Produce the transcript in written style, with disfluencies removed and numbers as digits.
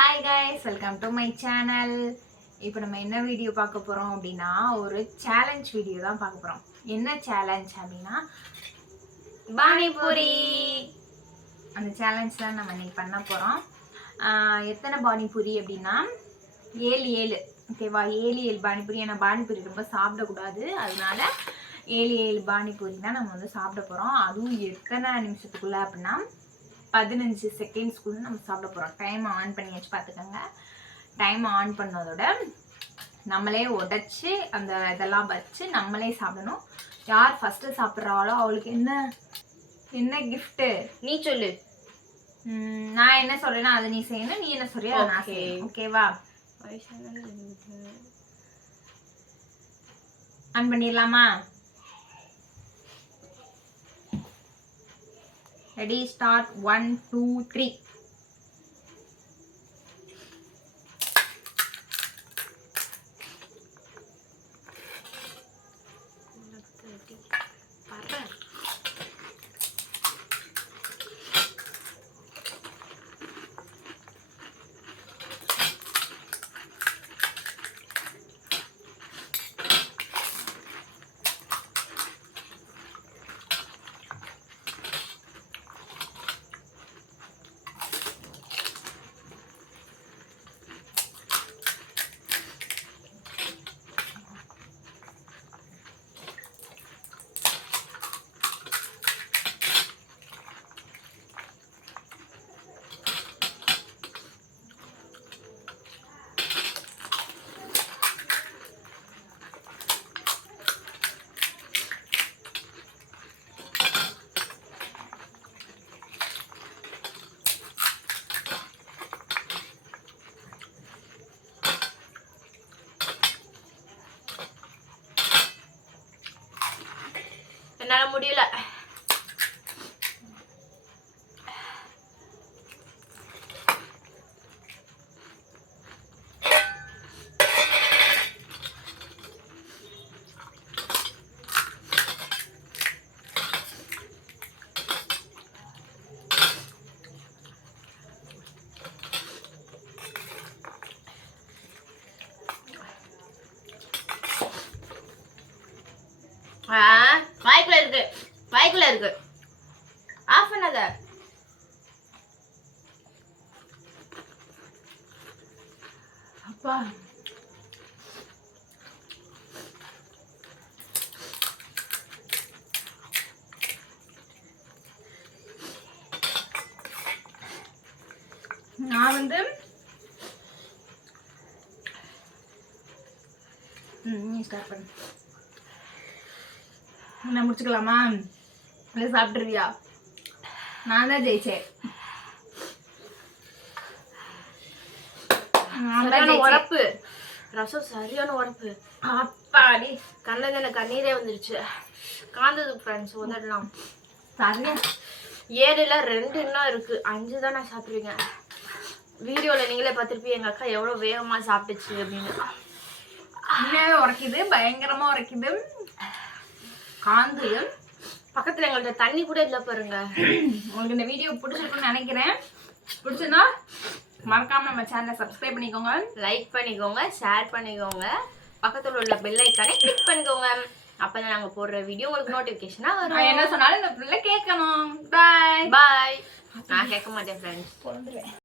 Hi guys, welcome to my channel. இப்போ நம்ம என்ன வீடியோ பார்க்க போகிறோம் அப்படின்னா, ஒரு சேலஞ்ச் வீடியோ தான் பார்க்க போகிறோம். என்ன சேலஞ்ச் அப்படின்னா பானிபூரி. அந்த சேலஞ்ச் தான் நம்ம இன்னைக்கு பண்ண போகிறோம். எத்தனை பானிபூரி அப்படின்னா 7 ஓகேவா? 7 பானிபூரி. ஏன்னா பானிபூரி ரொம்ப சாப்பிடக்கூடாது, அதனால 7 பானிபூரி தான் நம்ம வந்து சாப்பிட போகிறோம். அதுவும் எத்தனை நிமிஷத்துக்குள்ளே அப்படின்னா 15 செகண்ட்ஸ்க்குள்ள நம்ம சாப்பிட போகிறோம். டைம் ஆன் பண்ணி வச்சு பார்த்துக்கோங்க. டைம் ஆன் பண்ணதோட நம்மளே உடைச்சி அந்த இதெல்லாம் வச்சு நம்மளே சாப்பிடணும். யார் ஃபஸ்ட்டு சாப்பிட்றாளோ அவளுக்கு என்ன கிஃப்ட்டு நீ சொல்லு. நான் என்ன சொல்றேன்னா அதை நீ செய்யணும், நீ என்ன சொல்றியோ அதை நான் செய்யணும். ஓகேவா? ஆன் பண்ணிடலாமா? Ready, start. 1, 2, 3. என்னால முடியல. வாய்க்குள்ள இருக்கு. ஆஃப் பண்ணாத. அப்பா, நான் வந்து நீ ஸ்டார்ட் பண்ணு. நான் முடிச்சுக்கலாமா? இல்லை சாப்பிட்ருவியா? நான் தான் ஜெயிச்சேன். உரப்பு ரசம் சரியான உரப்பு. அப்பாடி, கண்ணில் தானே கண்ணீரே வந்துருச்சு. காந்தது ஃப்ரெண்ட்ஸ் உதடலாம். சரியா? 7ல் 2 இன்னும் இருக்கு. 5 தான் நான் சாப்பிடுவீங்க. வீடியோவில் நீங்களே பார்த்துருப்பீங்க எங்கள் அக்கா எவ்வளோ வேகமாக சாப்பிட்டுச்சு அப்படின்னு. உண்மையாகவே உரைக்குது, பயங்கரமாக உரைக்குது. காந்து பக்கத்தில் எங்கள்கிட்ட தண்ணி கூட இல்லை பாருங்க. உங்களுக்கு இந்த வீடியோ பிடிச்சிருக்குன்னு நினைக்கிறேன். பிடிச்சுன்னா மறக்காம நம்ம சேனலை சப்ஸ்கிரைப் பண்ணிக்கோங்க, லைக் பண்ணிக்கோங்க, ஷேர் பண்ணிக்கோங்க, பக்கத்தில் உள்ள பெல் ஐக்கானை கிளிக் பண்ணிக்கோங்க. அப்பதான் நாங்கள் போடுற வீடியோ உங்களுக்கு நோட்டிஃபிகேஷனாக வரும். என்ன சொன்னாலும் இந்த பிள்ளை கேட்கணும். பாய் பாய். நான் கேட்க மாட்டேன் ஃப்ரெண்ட்ஸ்.